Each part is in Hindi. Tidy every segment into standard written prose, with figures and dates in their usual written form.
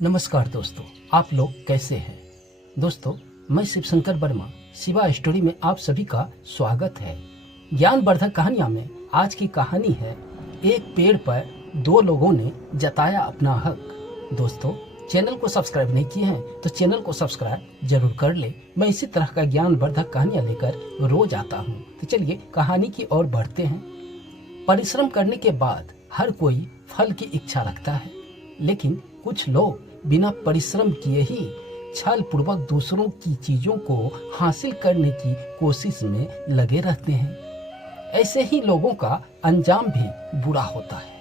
नमस्कार दोस्तों, आप लोग कैसे हैं। दोस्तों, मैं शिवशंकर वर्मा शिवा स्टोरी में आप सभी का स्वागत है। ज्ञानवर्धक कहानियां में आज की कहानी है एक पेड़ पर दो लोगों ने जताया अपना हक। दोस्तों, चैनल को सब्सक्राइब नहीं किए हैं तो चैनल को सब्सक्राइब जरूर कर ले। मैं इसी तरह का ज्ञानवर्धक कहानियां लेकर रोज आता हूं। तो चलिए कहानी की ओर बढ़ते हैं। परिश्रम करने के बाद हर कोई फल की इच्छा रखता है, लेकिन कुछ लोग बिना परिश्रम किए ही छल पूर्वक दूसरों की चीजों को हासिल करने की कोशिश में लगे रहते हैं। ऐसे ही लोगों का अंजाम भी बुरा होता है।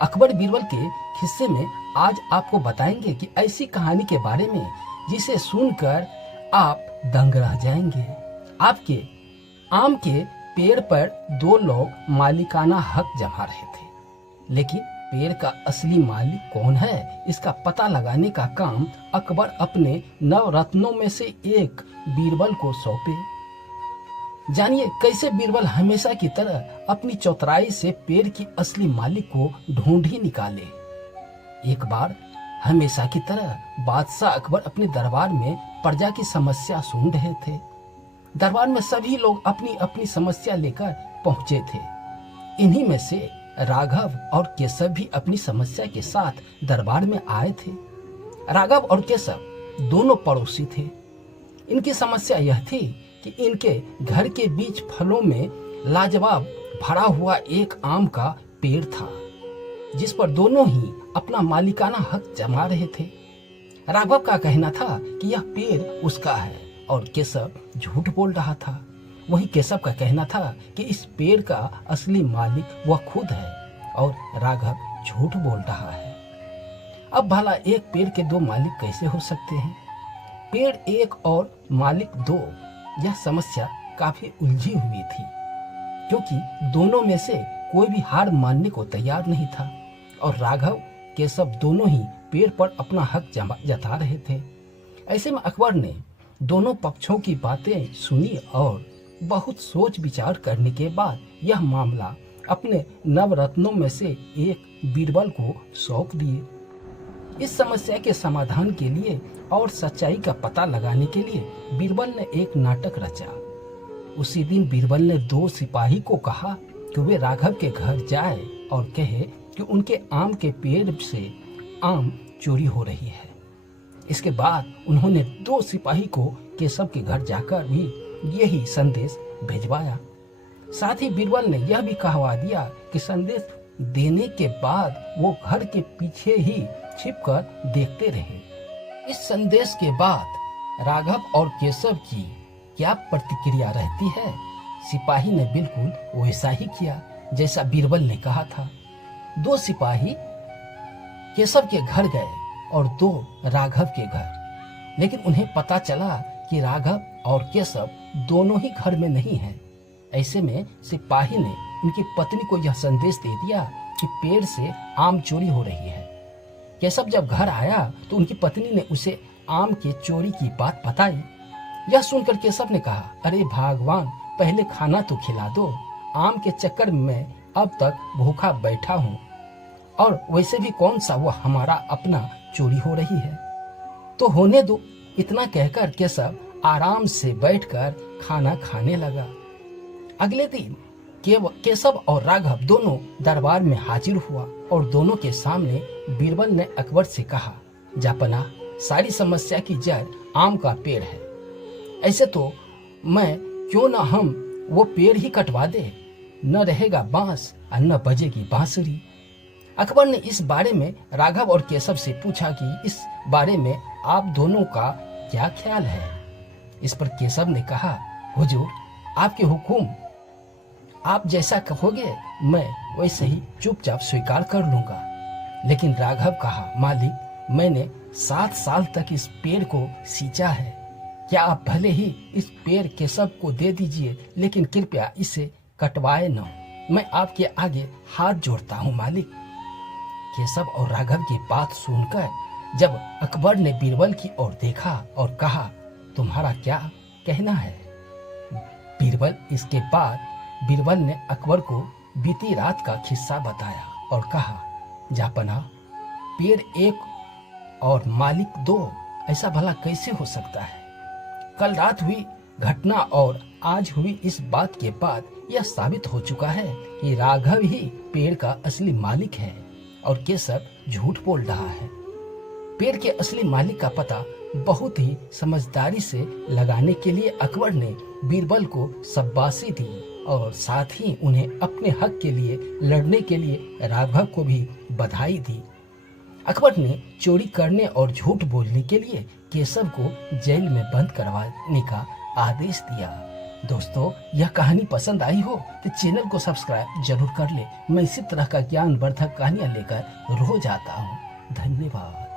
अकबर बीरबल के किस्से में आज आपको बताएंगे कि ऐसी कहानी के बारे में जिसे सुनकर आप दंग रह जाएंगे। आपके आम के पेड़ पर दो लोग मालिकाना हक जमा रहे थे, लेकिन पेड़ का असली मालिक कौन है, इसका पता लगाने का काम अकबर अपने नवरत्नों में से एक बीरबल को सौंपे। जानिए कैसे बीरबल हमेशा की तरह अपनी चतुराई से पेड़ की असली मालिक को ढूंढ ही निकाले। एक बार हमेशा की तरह बादशाह अकबर अपने दरबार में प्रजा की समस्या सुन रहे थे। दरबार में सभी लोग अपनी अपनी समस्या लेकर पहुंचे थे। इन्हीं में से राघव और केशव भी अपनी समस्या के साथ दरबार में आए थे। राघव और केशव दोनों पड़ोसी थे। इनकी समस्या यह थी कि इनके घर के बीच फलों में लाजवाब भरा हुआ एक आम का पेड़ था, जिस पर दोनों ही अपना मालिकाना हक जमा रहे थे। राघव का कहना था कि यह पेड़ उसका है और केशव झूठ बोल रहा था। वहीं केशव का कहना था कि इस पेड़ का असली मालिक वह खुद है और राघव झूठ बोल रहा है। अब भला एक पेड़ के दो मालिक कैसे हो सकते हैं? पेड़ एक और मालिक दो, यह समस्या काफी उलझी हुई थी, क्योंकि दोनों में से कोई भी हार मानने को तैयार नहीं था और राघव केशव दोनों ही पेड़ पर अपना हक जता रहे थे। ऐसे में अकबर ने दोनों पक्षों की बातें सुनी और बहुत सोच विचार करने के बाद यह मामला अपने नवरत्नों में से एक बीरबल को सौंप दिए। इस समस्या के समाधान के लिए और सच्चाई का पता लगाने के लिए बीरबल ने एक नाटक रचा। उसी दिन बीरबल ने दो सिपाही को कहा कि वे राघव के घर जाए और कहे कि उनके आम के पेड़ से आम चोरी हो रही है। इसके बाद उन्होंने दो सिपाही को केशव के घर जाकर भी यही संदेश भिजवाया। साथ ही बीरबल ने यह भी कहवा दिया कि संदेश देने के बाद वो घर के पीछे ही छिपकर देखते रहे। इस संदेश के बाद राघव और केशव की क्या प्रतिक्रिया रहती है? सिपाही ने बिल्कुल वैसा ही किया जैसा बीरबल ने कहा था। दो सिपाही केशव के घर गए और दो राघव के घर, लेकिन उन्हें पता चला कि राघव और केशव दोनों ही घर में नहीं हैं। ऐसे में सिपाही ने उनकी पत्नी को यह संदेश दे दिया कि पेड़ से आम चोरी हो रही है। केशव जब घर आया तो उनकी पत्नी ने उसे आम के चोरी की बात बताई। यह सुनकर केशव ने कहा, अरे भगवान, पहले खाना तो खिला दो। आम के चक्कर में अब तक भूखा बैठा हूँ, और वैसे भी कौन सा वो हमारा अपना चोरी हो रही है, तो होने दो। इतना कहकर केशव आराम से बैठकर खाना खाने लगा। अगले दिन केशव और राघव दोनों दरबार में हाजिर हुआ और दोनों के सामने बीरबल ने अकबर से कहा, जापना, सारी समस्या की जड़ आम का पेड़ है। ऐसे तो मैं क्यों ना हम वो पेड़ ही कटवा दे, न रहेगा बांस और न बजेगी बांसुरी। अकबर ने इस बारे में राघव और केशव से पूछा कि इस बारे में आप दोनों का क्या ख्याल है। इस पर केशव ने कहा, हुजूर, आपके हुकुम, आप जैसा कहोगे मैं वैसे ही चुपचाप स्वीकार कर लूंगा। लेकिन राघव कहा, मालिक, मैंने 7 साल तक इस पेड़ को सींचा है। क्या आप भले ही इस पेड़ केशव को दे दीजिए, लेकिन कृपया इसे कटवाए न। मैं आपके आगे हाथ जोड़ता हूँ मालिक। केशव और राघव की बात सुनकर जब अकबर ने बीरबल की ओर देखा और कहा, तुम्हारा क्या कहना है? इसके बाद बीरबल ने अकबर को बीती रात का किस्सा बताया और कहा, जापना, पेड़ एक और मालिक दो, ऐसा भला कैसे हो सकता है? कल रात हुई घटना और आज हुई इस बात के बाद यह साबित हो चुका है कि राघव ही पेड़ का असली मालिक है और केशव झूठ बोल रहा है। पेड़ के असली मालिक का पता बहुत ही समझदारी से लगाने के लिए अकबर ने बीरबल को शाबाशी दी और साथ ही उन्हें अपने हक के लिए लड़ने के लिए राघव को भी बधाई दी। अकबर ने चोरी करने और झूठ बोलने के लिए केशव को जेल में बंद करवाने का आदेश दिया। दोस्तों, यह कहानी पसंद आई हो तो चैनल को सब्सक्राइब जरूर कर ले। मैं इसी तरह का ज्ञानवर्धक कहानियां लेकर रोज आता हूँ। धन्यवाद।